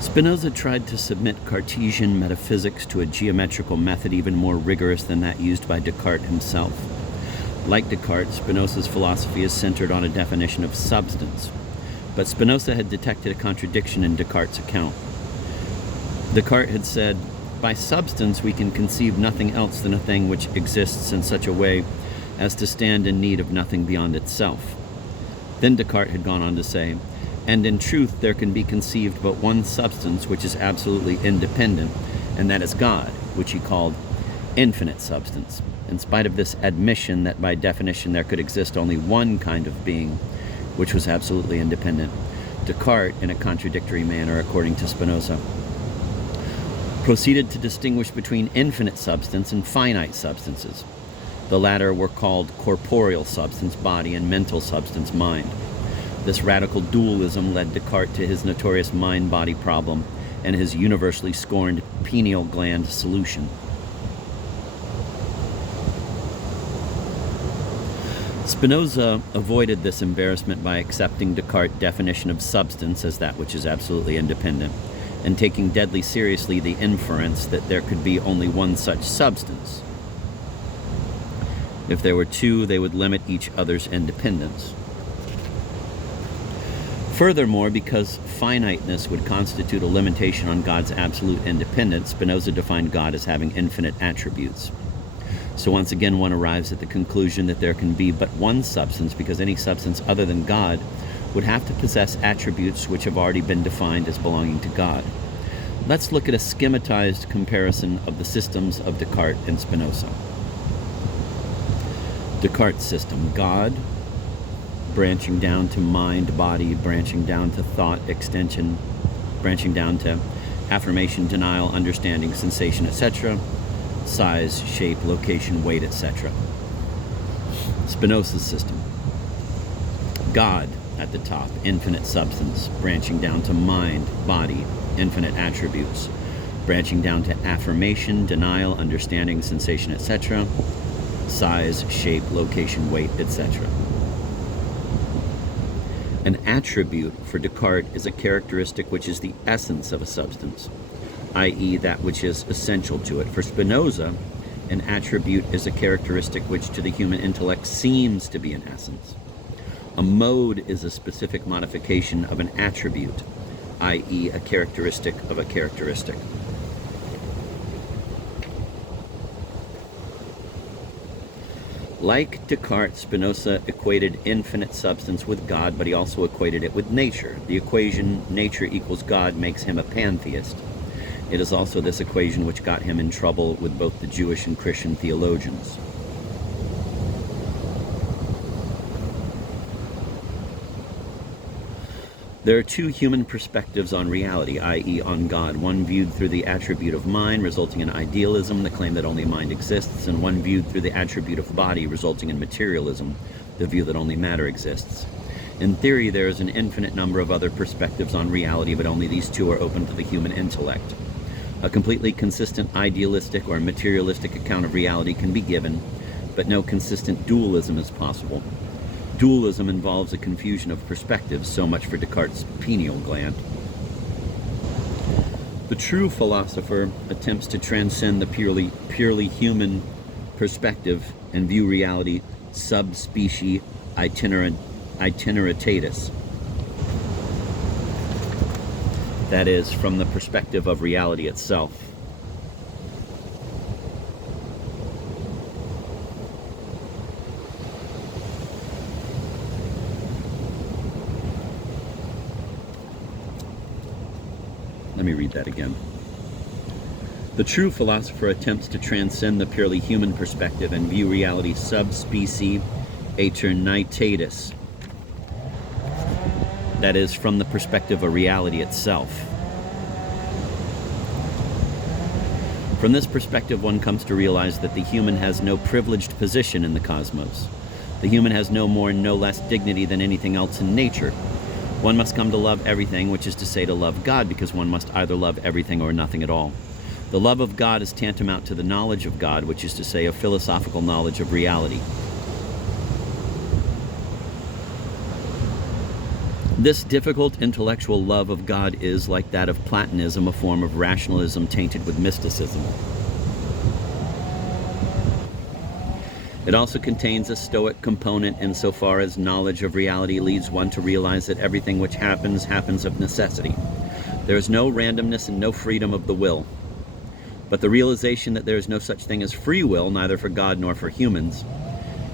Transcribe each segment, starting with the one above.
Spinoza tried to submit Cartesian metaphysics to a geometrical method even more rigorous than that used by Descartes himself. Like Descartes, Spinoza's philosophy is centered on a definition of substance, but Spinoza had detected a contradiction in Descartes' account. Descartes had said, "By substance we can conceive nothing else than a thing which exists in such a way as to stand in need of nothing beyond itself." Then Descartes had gone on to say, "And in truth there can be conceived but one substance which is absolutely independent, and that is God," which he called infinite substance. In spite of this admission that by definition there could exist only one kind of being, which was absolutely independent, Descartes, in a contradictory manner according to Spinoza, proceeded to distinguish between infinite substance and finite substances. The latter were called corporeal substance, body, and mental substance, mind. This radical dualism led Descartes to his notorious mind-body problem and his universally scorned pineal gland solution. Spinoza avoided this embarrassment by accepting Descartes' definition of substance as that which is absolutely independent, and taking deadly seriously the inference that there could be only one such substance. If there were two, they would limit each other's independence. Furthermore, because finiteness would constitute a limitation on God's absolute independence, Spinoza defined God as having infinite attributes. So once again, one arrives at the conclusion that there can be but one substance, because any substance other than God would have to possess attributes which have already been defined as belonging to God. Let's look at a schematized comparison of the systems of Descartes and Spinoza. Descartes' system: God, branching down to mind, body, branching down to thought, extension, branching down to affirmation, denial, understanding, sensation, etc., size, shape, location, weight, etc. Spinoza's system: God at the top, infinite substance, branching down to mind, body, infinite attributes, branching down to affirmation, denial, understanding, sensation, etc., size, shape, location, weight, etc. An attribute for Descartes is a characteristic which is the essence of a substance, i.e. that which is essential to it. For Spinoza, an attribute is a characteristic which to the human intellect seems to be an essence. A mode is a specific modification of an attribute, i.e. a characteristic of a characteristic. Like Descartes, Spinoza equated infinite substance with God, but he also equated it with nature. The equation nature equals God makes him a pantheist. It is also this equation which got him in trouble with both the Jewish and Christian theologians. There are two human perspectives on reality, i.e. on God. One viewed through the attribute of mind, resulting in idealism, the claim that only mind exists, and one viewed through the attribute of body, resulting in materialism, the view that only matter exists. In theory, there is an infinite number of other perspectives on reality, but only these two are open to the human intellect. A completely consistent idealistic or materialistic account of reality can be given, but no consistent dualism is possible. Dualism involves a confusion of perspectives, so much for Descartes' pineal gland. The true philosopher attempts to transcend the purely human perspective and view reality sub specie itineritatis. That is, from the perspective of reality itself. Let me read that again. The true philosopher attempts to transcend the purely human perspective and view reality sub specie aeternitatis. That is, from the perspective of reality itself. From this perspective, one comes to realize that the human has no privileged position in the cosmos. The human has no more and no less dignity than anything else in nature. One must come to love everything, which is to say to love God, because one must either love everything or nothing at all. The love of God is tantamount to the knowledge of God, which is to say a philosophical knowledge of reality. This difficult intellectual love of God is, like that of Platonism, a form of rationalism tainted with mysticism. It also contains a Stoic component insofar as knowledge of reality leads one to realize that everything which happens, happens of necessity. There is no randomness and no freedom of the will. But the realization that there is no such thing as free will, neither for God nor for humans,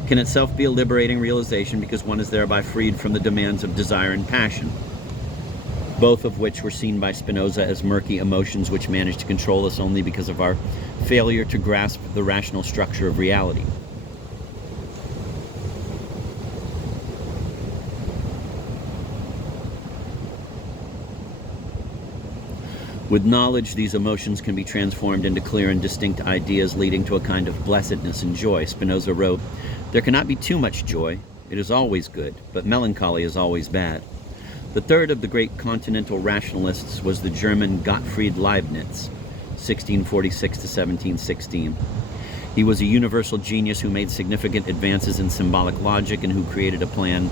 can itself be a liberating realization because one is thereby freed from the demands of desire and passion, both of which were seen by Spinoza as murky emotions which manage to control us only because of our failure to grasp the rational structure of reality. With knowledge, these emotions can be transformed into clear and distinct ideas, leading to a kind of blessedness and joy. Spinoza wrote, "There cannot be too much joy. It is always good, but melancholy is always bad." The third of the great continental rationalists was the German Gottfried Leibniz, 1646 to 1716. He was a universal genius who made significant advances in symbolic logic and who created a plan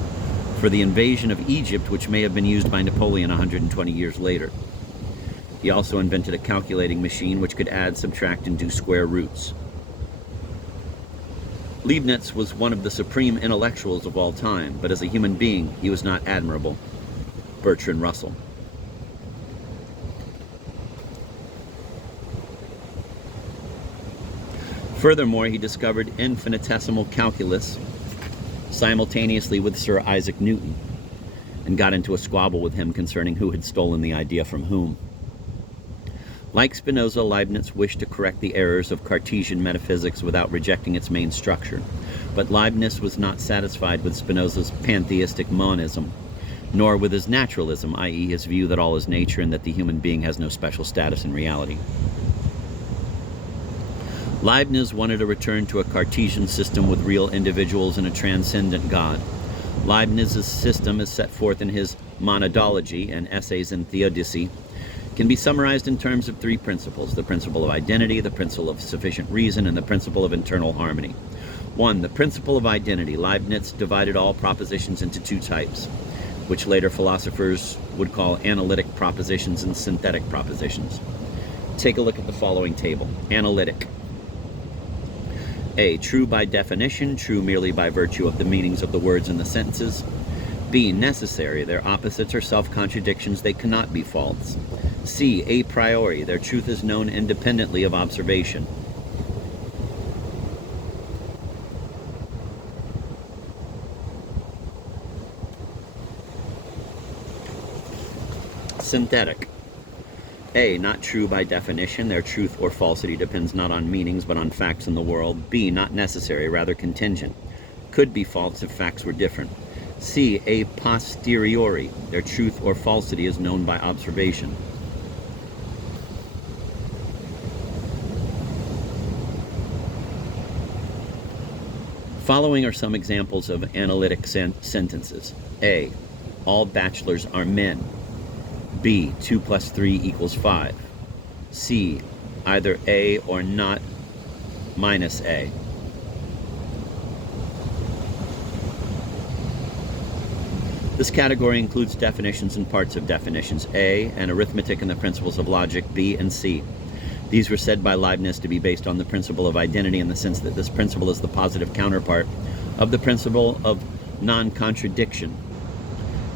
for the invasion of Egypt, which may have been used by Napoleon 120 years later. He also invented a calculating machine which could add, subtract, and do square roots. Leibniz was one of the supreme intellectuals of all time, but as a human being, he was not admirable. Bertrand Russell. Furthermore, he discovered infinitesimal calculus simultaneously with Sir Isaac Newton, and got into a squabble with him concerning who had stolen the idea from whom. Like Spinoza, Leibniz wished to correct the errors of Cartesian metaphysics without rejecting its main structure. But Leibniz was not satisfied with Spinoza's pantheistic monism, nor with his naturalism, i.e. his view that all is nature and that the human being has no special status in reality. Leibniz wanted a return to a Cartesian system with real individuals and a transcendent God. Leibniz's system, as set forth in his Monadology and Essays in Theodicy, can be summarized in terms of three principles: the principle of identity, the principle of sufficient reason, and the principle of internal harmony. 1. The principle of identity. Leibniz divided all propositions into two types, which later philosophers would call analytic propositions and synthetic propositions. Take a look at the following table. Analytic. A. True by definition, true merely by virtue of the meanings of the words in the sentences. B. Necessary. Their opposites are self-contradictions, they cannot be false. C. A priori. Their truth is known independently of observation. Synthetic. A. Not true by definition. Their truth or falsity depends not on meanings but on facts in the world. B. Not necessary, rather contingent. Could be false if facts were different. C. A posteriori. Their truth or falsity is known by observation. Following are some examples of analytic sentences. A. All bachelors are men. B. 2 plus 3 equals 5. C. Either A or not minus A. This category includes definitions and parts of definitions. A. And arithmetic and the principles of logic. B and C. These were said by Leibniz to be based on the principle of identity in the sense that this principle is the positive counterpart of the principle of non-contradiction,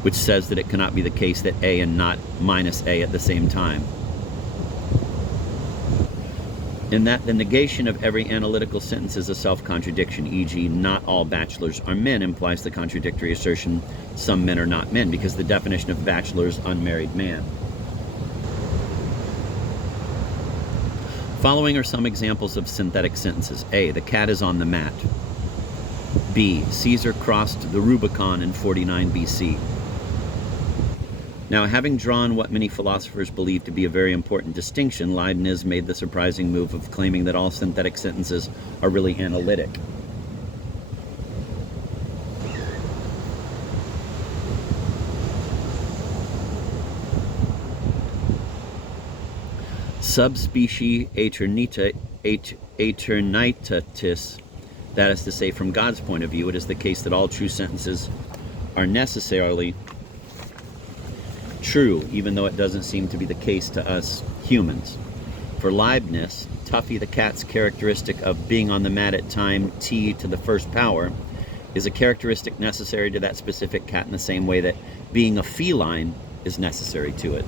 which says that it cannot be the case that A and not minus A at the same time. In that the negation of every analytical sentence is a self-contradiction, e.g. not all bachelors are men implies the contradictory assertion some men are not men, because the definition of bachelor is unmarried man. Following are some examples of synthetic sentences. A. The cat is on the mat. B. Caesar crossed the Rubicon in 49 BC. Now, having drawn what many philosophers believe to be a very important distinction, Leibniz made the surprising move of claiming that all synthetic sentences are really analytic. Subspecie aeternitatis, that is to say, from God's point of view, it is the case that all true sentences are necessarily true, even though it doesn't seem to be the case to us humans. For Leibniz, Tuffy the cat's characteristic of being on the mat at time t to the first power is a characteristic necessary to that specific cat in the same way that being a feline is necessary to it.